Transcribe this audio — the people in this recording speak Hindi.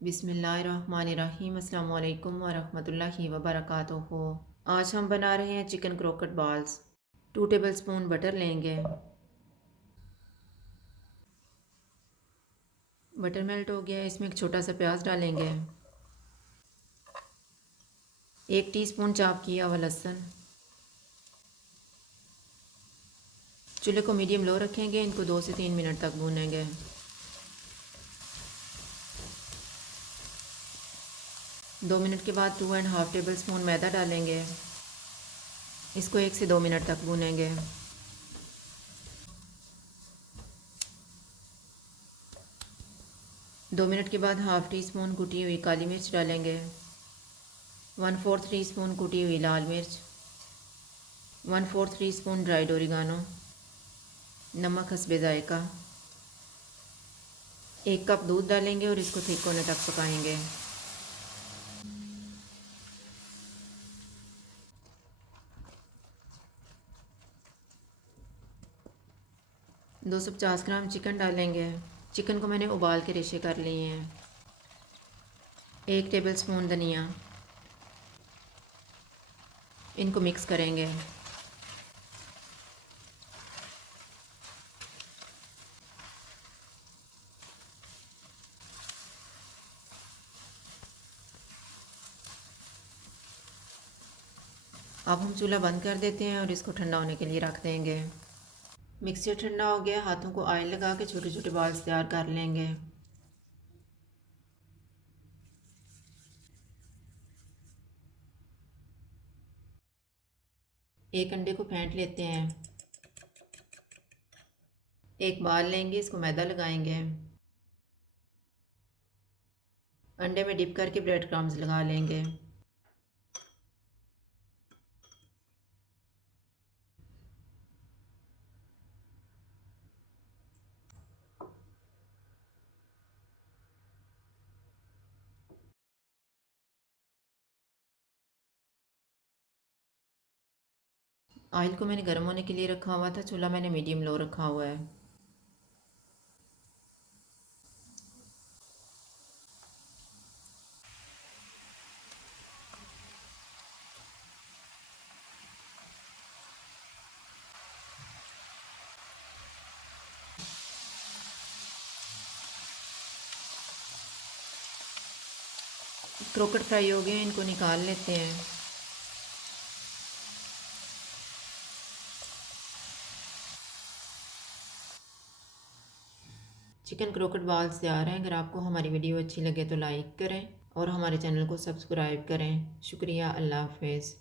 बिस्मिल्लाहिर्रहमानिर्रहीम। अस्सलाम वालेकुम वरहमतुल्लाहि वबरकातुहू। आज हम बना रहे हैं chicken croquet balls. 2 tablespoon butter लेंगे। बटर मेल्ट हो गया, इसमें एक छोटा सा प्याज डालेंगे। 1 टीस्पून चॉप किया हुआ लहसुन। चूल्हे को मीडियम लो रखेंगे, इनको 2 से 3 मिनट तक भूनेंगे। दो मिनट के बाद 2.5 टेबलस्पून मैदा डालेंगे। इसको 1 से 2 मिनट तक भूनेंगे। दो मिनट के बाद 1/2 टीस्पून कुटी हुई काली मिर्च डालेंगे। 1/4 टीस्पून कुटी हुई लाल मिर्च। 1/4 टीस्पून ड्राइड ओरिगानो। नमक हस्बे जायका। 1 कप दूध डालेंगे और इसको थिक होने तक पकाएंगे। दो सौ 50 ग्राम चिकन डालेंगे। चिकन को मैंने उबाल के रेशे कर लिए हैं। 1 टेबलस्पून धनिया। इनको मिक्स करेंगे। अब हम चूल्हा बंद कर देते हैं और इसको ठंडा होने के लिए रख देंगे। मिक्सचर ठंडा हो गया, हाथों को ऑयल लगा के छोटे छोटे बॉल्स तैयार कर लेंगे। एक अंडे को फेंट लेते हैं। एक बाल लेंगे, इसको मैदा लगाएंगे। अंडे में डिप करके ब्रेड क्रम्स लगा लेंगे। ऑयल को मैंने गर्म होने के लिए रखा हुआ था, चूल्हा मैंने मीडियम लो रखा हुआ है। क्रोकेट फ्राई हो गए, इनको निकाल लेते हैं। चिकन क्रोकेट बॉल्स तैयार हैं। अगर आपको हमारी वीडियो अच्छी लगे तो लाइक करें और हमारे चैनल को सब्सक्राइब करें। शुक्रिया। अल्लाह हाफ़िज़।